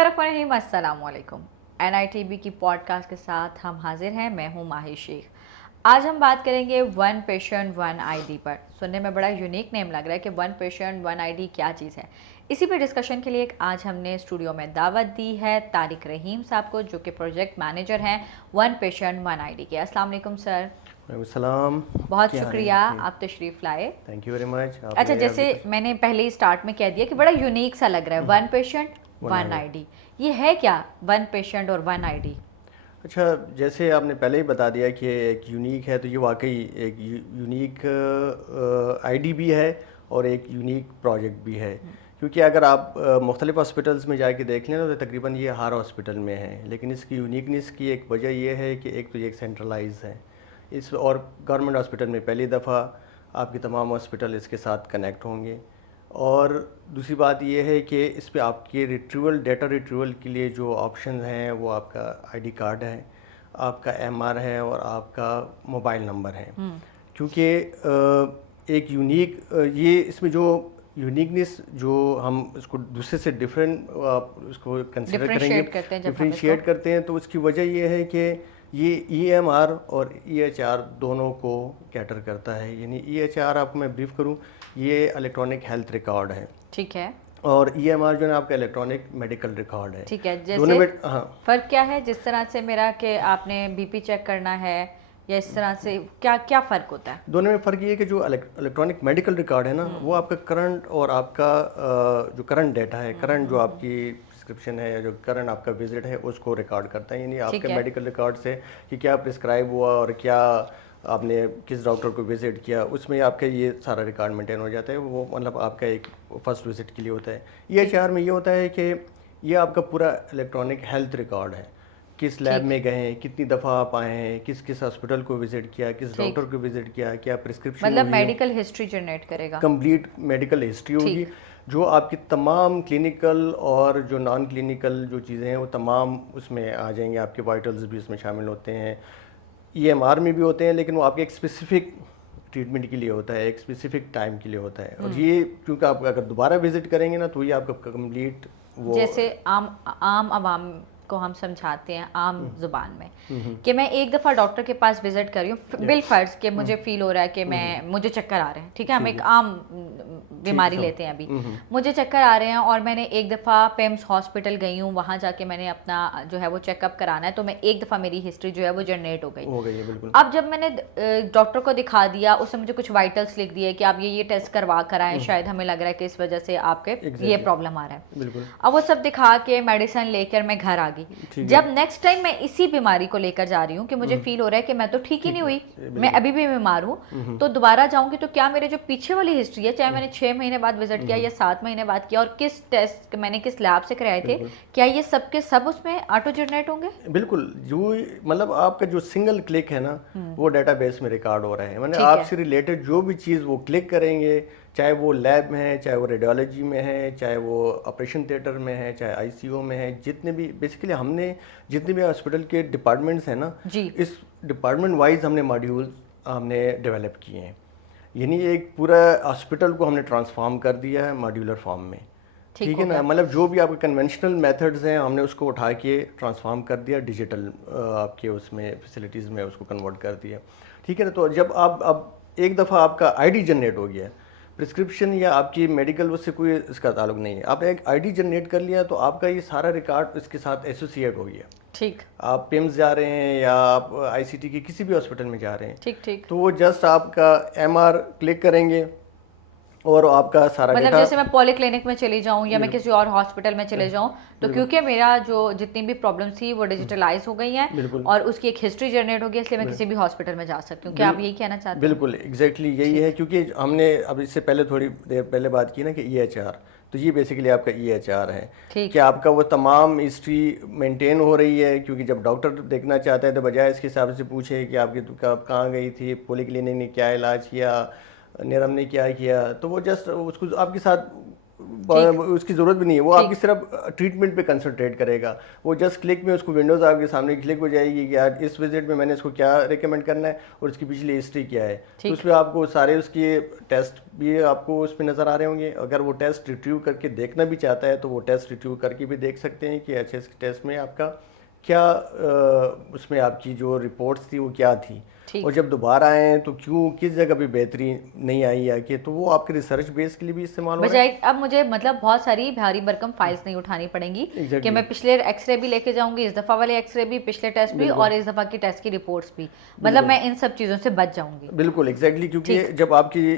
बिस्मिल्लाहिर्रहमानिर्रहीम, अस्सलाम वालेकुम। NITB की पॉडकास्ट के साथ हम हाजिर हैं। मैं हूं माही शेख। आज हम बात करेंगे वन पेशेंट वन आईडी पर। सुनने में बड़ा यूनिक नेम लग रहा है कि वन पेशेंट वन आईडी क्या चीज़ है। इसी पर डिस्कशन के लिए आज हमने स्टूडियो में दावत दी है तारिक रहीम साहब को, जो कि प्रोजेक्ट मैनेजर हैं वन पेशेंट वन आईडी के। अस्सलाम वालेकुम सर। सलाम। बहुत शुक्रिया आप तशरीफ़ लाए। Thank you very much. अच्छा, जैसे मैंने पहले ही स्टार्ट में कह दिया कि बड़ा यूनिक सा लग रहा है, वन पेशेंट वन आईडी। ये है क्या वन पेशेंट और वन आईडी? अच्छा, जैसे आपने पहले ही बता दिया कि एक यूनिक है, तो ये वाकई एक यूनिक आईडी भी है और एक यूनिक प्रोजेक्ट भी है। क्योंकि अगर आप मुख्तलिफ हॉस्पिटल्स में जाके देख लें तो तकरीबन ये हर हॉस्पिटल में है, लेकिन इसकी यूनिकनेस की एक वजह ये है कि एक तो ये एक सेंट्रलाइज है इस, और गवर्नमेंट हॉस्पिटल में पहली दफ़ा आपके तमाम हॉस्पिटल इसके साथ कनेक्ट होंगे। और दूसरी बात ये है कि इस पे आपके डेटा रिट्रीवल के लिए जो ऑप्शन हैं वो आपका आईडी कार्ड है, आपका MR है और आपका मोबाइल नंबर है। क्योंकि एक यूनिक ये इसमें जो यूनिकनेस जो हम इसको दूसरे से डिफरेंट उसको कंसिडर करेंगे, डिफ्रेंशिएट करते हैं, तो उसकी वजह ये है कि ये EMR और EHR दोनों को कैटर करता है। यानी EHR आपको मैं ब्रीफ करूं, ये इलेक्ट्रॉनिक हेल्थ रिकॉर्ड है, ठीक है, और EMR जो है आपका इलेक्ट्रॉनिक मेडिकल रिकॉर्ड है, ठीक है। जैसे फ़र्क क्या है? जिस तरह से मेरा कि आपने BP चेक करना है या इस तरह से क्या क्या फ़र्क होता है? दोनों में फ़र्क ये है कि जो इलेक्ट्रॉनिक मेडिकल रिकॉर्ड है ना, वो आपका करंट और आपका जो करंट डेटा है, करंट जो आपकी प्रिस्क्रिप्शन है या जो करंट आपका विजिट है उसको रिकॉर्ड करता है। यानी आपके मेडिकल रिकॉर्ड से कि क्या प्रिस्क्राइब हुआ और क्या आपने किस डॉक्टर को विजिट किया, उसमें आपका ये सारा रिकॉर्ड मेंटेन हो जाता है। वो मतलब आपका एक फर्स्ट विजिट के लिए होता है। EHR में ये होता है कि ये आपका पूरा इलेक्ट्रॉनिक हेल्थ रिकॉर्ड है, किस लैब में गए हैं, कितनी दफ़ा आप आए हैं, किस किस हॉस्पिटल को विजिट किया, किस डॉक्टर को विजिट किया, क्या प्रिस्क्रिप्शन, मतलब मेडिकल हिस्ट्री जनरेट करेगा, कंप्लीट मेडिकल हिस्ट्री होगी। जो आपकी तमाम क्लिनिकल और जो नॉन क्लिनिकल जो चीज़ें हैं वो तमाम उसमें आ जाएंगे। आपके वाइटल्स भी उसमें शामिल होते हैं, EMR में भी होते हैं, लेकिन वो आपके एक स्पेसिफिक ट्रीटमेंट के लिए होता है, एक स्पेसिफिक टाइम के लिए होता है। और ये क्योंकि आप अगर दोबारा विजिट करेंगे ना तो ये आपका कंप्लीट वो, जैसे आम आवाम को हम समझाते हैं आम जुबान में कि मैं एक दफ़ा डॉक्टर के पास विजिट कर रही हूँ, बिल फर्ज के मुझे फील हो रहा है कि मुझे चक्कर आ रहे हैं, ठीक है, हम एक आम बीमारी लेते हैं, अभी मुझे चक्कर आ रहे हैं और मैंने एक दफ़ा पेम्स हॉस्पिटल गई हूँ, वहाँ जाके मैंने अपना जो है वो चेकअप कराना है, तो मैं एक दफ़ा मेरी हिस्ट्री जो है वो जनरेट हो गई। अब जब मैंने डॉक्टर को दिखा दिया, उसने मुझे कुछ वाइटल्स लिख दिए कि आप ये टेस्ट करवा कर आए, शायद हमें लग रहा है कि इस वजह से आपके ये प्रॉब्लम आ रहा है। अब वो सब दिखा के मेडिसिन लेकर मैं घर आ गई। जब नेक्स्ट टाइम मैं इसी बीमारी को लेकर जा रही हूँ कि मुझे फील हो रहा है कि मैं तो ठीक ही नहीं हुई, मैं अभी भी बीमार हूँ, तो दोबारा जाऊंगी तो क्या मेरे जो पीछे वाली हिस्ट्री है, चाहे मैंने 6 महीने बाद विजिट किया या 7 महीने बाद किया, और किस टेस्ट मैंने किस लैब से कराए थे, क्या ये सब के सब उसमें ऑटो जनरेट होंगे? बिल्कुल। जो मतलब आपका जो सिंगल क्लिक है ना, वो डाटाबेस में रिकॉर्ड हो रहा है। मतलब आपसे रिलेटेड जो भी चीज़ वो क्लिक करेंगे, चाहे वो लैब में है, चाहे वो रेडियोलॉजी में है, चाहे वो ऑपरेशन थिएटर में है, चाहे ICU में है, जितने भी बेसिकली हमने जितने भी हॉस्पिटल के डिपार्टमेंट्स हैं ना, इस डिपार्टमेंट वाइज हमने मॉड्यूल हमने डेवलप किए हैं। यानी एक पूरा हॉस्पिटल को हमने ट्रांसफॉर्म कर दिया है मॉड्यूलर फॉर्म में, ठीक है ना। मतलब जो भी आपके कन्वेंशनल मेथड्स हैं हमने उसको उठा के ट्रांसफॉर्म कर दिया, डिजिटल आपके उसमें फैसिलिटीज़ में उसको कन्वर्ट कर दिया, ठीक है ना। तो जब आप अब एक दफ़ा आपका ID जनरेट हो गया, प्रिस्क्रिप्शन या आपकी मेडिकल उससे कोई इसका ताल्लुक नहीं है, आपने एक ID जनरेट कर लिया तो आपका ये सारा रिकॉर्ड इसके साथ एसोसिएट हो गया, ठीक। आप PIMS जा रहे हैं या आप ICT के किसी भी हॉस्पिटल में जा रहे हैं, ठीक, तो वो जस्ट आपका MR क्लिक करेंगे और आपका सारा मतलब जैसे मैं पॉली क्लिनिक में चली जाऊं या मैं किसी और हॉस्पिटल में चले जाऊं, तो क्योंकि मेरा जो जितनी भी प्रॉब्लम थी वो डिजिटलाइज हो गई हैं और उसकी एक हिस्ट्री जनरेट हो गई, इसलिए मैं किसी भी हॉस्पिटल में जा सकती हूँ। क्या आप यही कहना चाहते हैं? बिल्कुल, एग्जैक्टली यही है। क्योंकि हमने अब इससे पहले थोड़ी देर पहले बात की ना कि EHR, तो ये बेसिकली आपका EHR है कि आपका वो तमाम हिस्ट्री मेंटेन हो रही है। क्योंकि जब डॉक्टर देखना चाहता है तो बजाय इसके हिसाब से पूछे कि आपकी कहाँ गई थी, पॉली क्लिनिक ने क्या इलाज किया, निरम ने क्या किया, तो वो जस्ट उसको आपके साथ اس کی ضرورت بھی نہیں ہے, وہ آپ کی صرف ٹریٹمنٹ پہ کنسنٹریٹ کرے گا. وہ جسٹ کلک میں اس کو ونڈوز آپ کے سامنے کلک ہو جائے گی کہ یار اس وزٹ میں نے اس کو کیا ریکمینڈ کرنا ہے اور اس کی پچھلی ہسٹری کیا ہے. تو اس پہ آپ کو سارے اس کے ٹیسٹ بھی آپ کو اس پہ نظر آ رہے ہوں گے. اگر وہ ٹیسٹ ریٹریو کر کے دیکھنا بھی چاہتا ہے تو وہ ٹیسٹ ریٹریو کر کے بھی دیکھ سکتے ہیں کہ اچھا اس ٹیسٹ میں آپ کا کیا اس میں آپ کی جو رپورٹس تھی وہ کیا تھی, اور جب دوبارہ آئیں تو کیوں کس جگہ پہ بہتری نہیں آئی ہے کہ تو وہ آپ کے ریسرچ بیس کے لیے بھی استعمال ہو رہا ہے. اب مجھے مطلب بہت ساری بھاری بھرکم فائلز نہیں اٹھانی پڑیں گی کہ میں پچھلے ایکس رے بھی لے کے جاؤں گی, اس دفعہ والے ایکس رے بھی, پچھلے ٹیسٹ بھی, اور اس دفعہ کی ٹیسٹ کی رپورٹس بھی, مطلب میں ان سب چیزوں سے بچ جاؤں گی. بالکل ایگزیکٹلی, کیونکہ جب آپ کی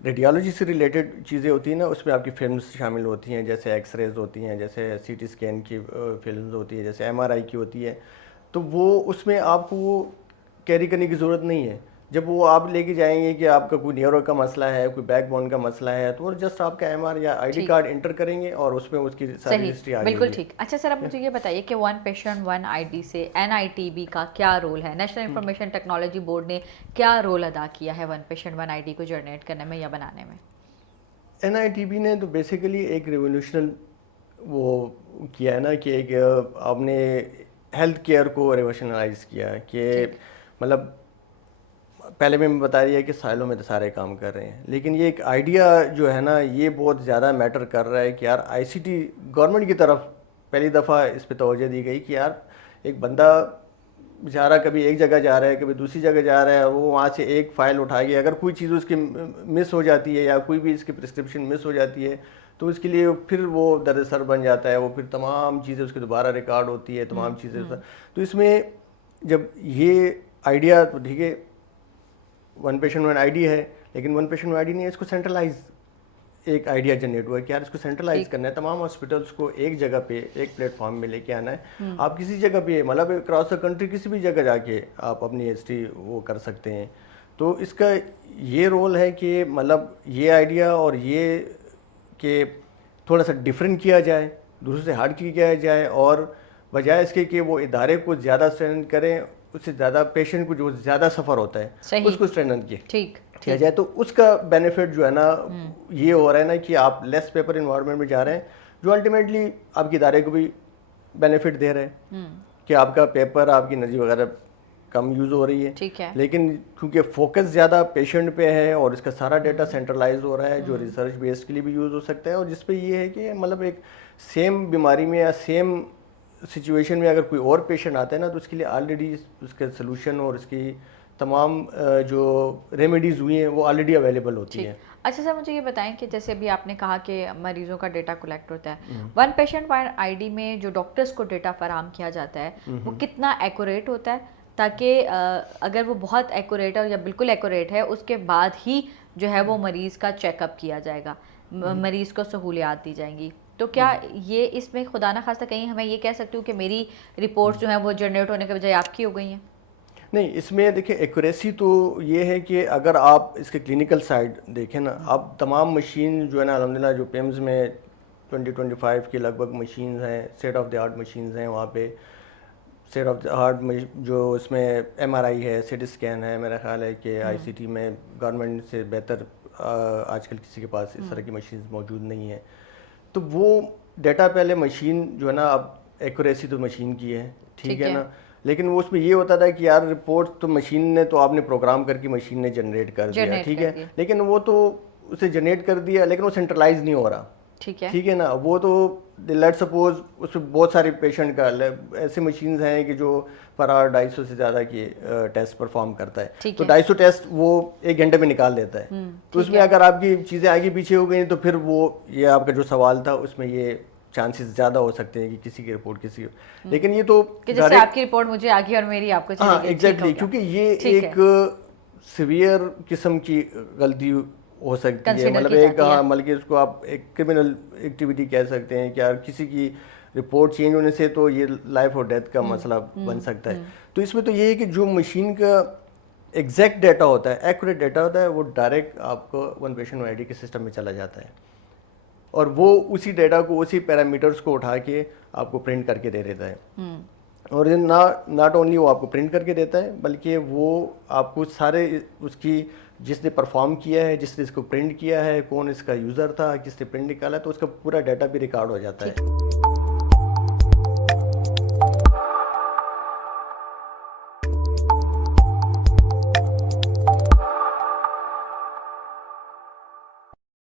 ریڈیالوجی سے ریلیٹڈ چیزیں ہوتی ہیں نا, اس میں آپ کی فلمز شامل ہوتی ہیں, جیسے ایکس ریز ہوتی ہیں, جیسے سی ٹی اسکین کی فلمز ہوتی ہے, جیسے ایم آر آئی کی ہوتی ہے, تو وہ اس میں آپ کو وہ کیری کرنے کی ضرورت نہیں ہے. جب وہ آپ لے کے جائیں گے کہ آپ کا کوئی نیورو کا مسئلہ ہے, کوئی بیک بون کا مسئلہ ہے, تو وہ جسٹ آپ کا ایم آر یا آئی ڈی کارڈ انٹر کریں گے اور اس میں اس کی ساری ہسٹری آ جائے گی. بالکل ٹھیک. اچھا سر, اب مجھے یہ بتائیے کہ one patient one I D سے این آئی ٹی بی کا کیا رول ہے؟ نیشنل انفارمیشن ٹیکنالوجی بورڈ نے کیا رول ادا کیا ہے one patient one I D کو جنریٹ کرنے میں یا بنانے میں؟ این آئی ٹی بی نے تو بیسیکلی ایک ریولیوشنل وہ کیا ہے نا کہ ایک آپ نے ہیلتھ کیئر کو ریولیوشنلائز کیا کہ مطلب پہلے میں بتا رہی ہے کہ سائلوں میں تو سارے کام کر رہے ہیں, لیکن یہ ایک آئیڈیا جو ہے نا یہ بہت زیادہ میٹر کر رہا ہے کہ یار آئی سی ٹی گورنمنٹ کی طرف پہلی دفعہ اس پہ توجہ دی گئی کہ یار ایک بندہ بیچارہ کبھی ایک جگہ جا رہا ہے, کبھی دوسری جگہ جا رہا ہے, وہ وہاں سے ایک فائل اٹھا کے اگر کوئی چیز اس کی مس ہو جاتی ہے یا کوئی بھی اس کی پرسکرپشن مس ہو جاتی ہے تو اس کے لیے پھر وہ درد سر بن جاتا ہے, وہ پھر تمام چیزیں اس کی دوبارہ ریکارڈ ہوتی ہے, تمام چیزیں. تو اس میں جب یہ آئیڈیا, تو ٹھیک ہے one patient one I D ہے, لیکن one patient one I D نہیں ہے, اس کو سینٹرلائز ایک آئیڈیا جنریٹ ہوا ہے کہ یار اس کو سینٹرلائز کرنا ہے, تمام ہاسپٹلس کو ایک جگہ پہ ایک پلیٹ فارم میں لے کے آنا ہے. آپ کسی جگہ پہ مطلب اکراس دا کنٹری کسی بھی جگہ جا کے آپ اپنی ہسٹری وہ کر سکتے ہیں. تو اس کا یہ رول ہے کہ مطلب یہ آئیڈیا اور یہ کہ تھوڑا سا ڈفرینٹ کیا جائے, دوسرے سے ہٹ کیا جائے, اور بجائے اس کے کہ وہ ادارے کو زیادہ اسٹرینتھ کریں, اس سے زیادہ پیشنٹ کو جو زیادہ سفر ہوتا ہے اس کو اسٹرینتھ کیا جائے. تو اس کا بینیفٹ جو ہے نا یہ ہو رہا ہے نا کہ آپ لیس پیپر انوائرمنٹ میں جا رہے ہیں, جو الٹیمیٹلی آپ کے ادارے کو بھی بینیفٹ دے رہے ہیں کہ آپ کا پیپر, آپ کی انرجی وغیرہ کم یوز ہو رہی ہے. لیکن کیونکہ فوکس زیادہ پیشنٹ پہ ہے اور اس کا سارا ڈیٹا سینٹرلائز ہو رہا ہے جو ریسرچ بیسڈ کے لیے بھی یوز ہو سکتا ہے, اور جس پہ یہ ہے کہ مطلب ایک سیم بیماری میں یا سیم سچویشن میں اگر کوئی اور پیشنٹ آتا ہے نا تو اس کے لیے آلریڈی اس کا سلوشن اور اس کی تمام جو ریمیڈیز ہوئی ہیں وہ آلریڈی اویلیبل ہوتی ہیں. اچھا سر, مجھے یہ بتائیں کہ جیسے ابھی آپ نے کہا کہ مریضوں کا ڈیٹا کلیکٹ ہوتا ہے, one patient one I D میں جو ڈاکٹرز کو ڈیٹا فراہم کیا جاتا ہے وہ کتنا ایکوریٹ ہوتا ہے, تاکہ اگر وہ بہت ایکوریٹ ہے یا بالکل ایکوریٹ ہے اس کے بعد ہی جو ہے وہ مریض کا چیک اپ کیا جائے گا, مریض کو سہولیات دی جائیں گی. تو کیا یہ اس میں خدا نخواستہ کہیں ہمیں یہ کہہ سکتی ہوں کہ میری رپورٹس جو ہیں وہ جنریٹ ہونے کے بجائے آپ کی ہو گئی ہیں؟ نہیں, اس میں دیکھیں ایکوریسی تو یہ ہے کہ اگر آپ اس کے کلینکل سائڈ دیکھیں نا, اب تمام مشین جو ہے نا الحمدللہ جو پیمز میں 2025 کی لگ بھگ مشینز ہیں, state of the art machines ہیں وہاں پہ. اسٹیٹ آف دی آرٹ جو اس میں ایم آر آئی ہے, سی ٹی اسکین ہے, میرا خیال ہے کہ آئی سی ٹی میں گورنمنٹ سے بہتر آج کل کسی کے پاس اس طرح کی مشینز موجود نہیں ہیں. تو وہ ڈیٹا پہلے مشین جو ہے نا, اب ایکوریسی تو مشین کی ہے, ٹھیک ہے نا, لیکن وہ اس میں یہ ہوتا تھا کہ یار رپورٹ تو مشین نے, تو آپ نے پروگرام کر کے مشین نے جنریٹ کر دیا, ٹھیک ہے, لیکن وہ تو اسے جنریٹ کر دیا لیکن وہ سینٹرلائز نہیں ہو رہا, ٹھیک ہے نا. وہ تو لیٹ سپوز اس میں بہت سارے پیشنٹ کا ایسے مشینز ہیں کہ جو پر آور 250 سے زیادہ کی ٹیسٹ پرفارم کرتا ہے, تو 250 ٹیسٹ وہ 1 گھنٹے میں نکال دیتا ہے. تو اس میں اگر آپ کی چیزیں آگے پیچھے ہو گئی تو پھر وہ یہ آپ کا جو سوال تھا اس میں یہ چانسز زیادہ ہو سکتے ہیں کہ کسی کی رپورٹ کسی, لیکن یہ تو جیسے آپ کی رپورٹ مجھے آگی اور میری آپ کو چلی گئی. ایگزیکٹلی, کیونکہ یہ ایک سیویئر قسم کی غلطی ہو سکتی ہے, مطلب ایک مطلب کہ اس کو آپ ایک کرمنل ایکٹیویٹی کہہ سکتے ہیں کہ یار کسی کی رپورٹ چینج ہونے سے تو یہ لائف اور ڈیتھ کا مسئلہ بن سکتا ہے. تو اس میں تو یہ ہے کہ جو مشین کا ایگزیکٹ ڈیٹا ہوتا ہے, ایکوریٹ ڈیٹا ہوتا ہے, وہ ڈائریکٹ آپ کو one patient one I D کے سسٹم میں چلا جاتا ہے, اور وہ اسی ڈیٹا کو, اسی پیرامیٹرز کو اٹھا کے آپ کو پرنٹ کر کے دے دیتا ہے. اور ناٹ اونلی وہ آپ کو پرنٹ کر کے دیتا ہے بلکہ وہ آپ کو سارے اس کی जिसने परफॉर्म किया है, जिसने इसको प्रिंट किया है, कौन इसका यूज़र था, किसने प्रिंट निकाला, तो उसका पूरा डाटा भी रिकॉर्ड हो जाता है।